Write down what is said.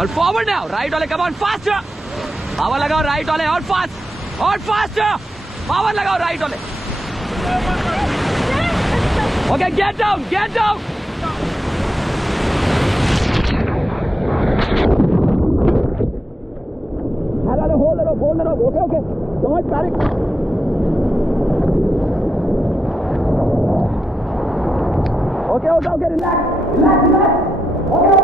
और forward now, right वाले come on faster, power लगाओ राइट वाले, और फास्टर, पावर लगाओ राइट वाले। Okay get down, hold it up, okay, don't panic। Okay, relax, okay।